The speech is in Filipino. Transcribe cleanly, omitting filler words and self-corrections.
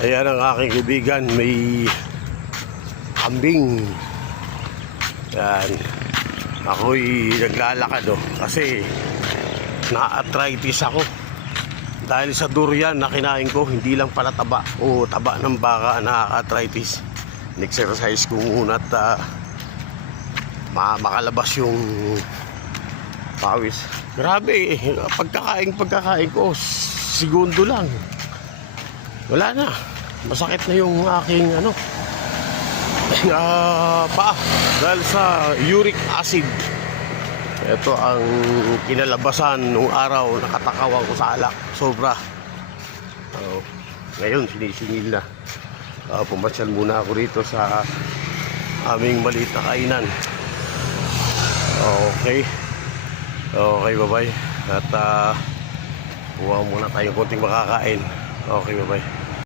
Ayan ang aking kaibigan, may kambing. Yan. Ako'y naglalakad kasi na-arthritis ako. Dahil sa durian na kinain ko, hindi lang pala taba o taba ng baka na-arthritis. Nag-exercise ko muna at makalabas yung pawis. Grabe, pagkakain ko, segundo lang. Wala na. Masakit na yung aking paa dahil sa uric acid. Ito ang kinalabasan nung araw nakatakawan ko sa alak. Sobra. Ngayon sinisingil na. Pumasyal muna ako rito sa aming maliit na kainan. Okay, bye-bye. At kuha muna tayong konting makakain. Okay, bye-bye.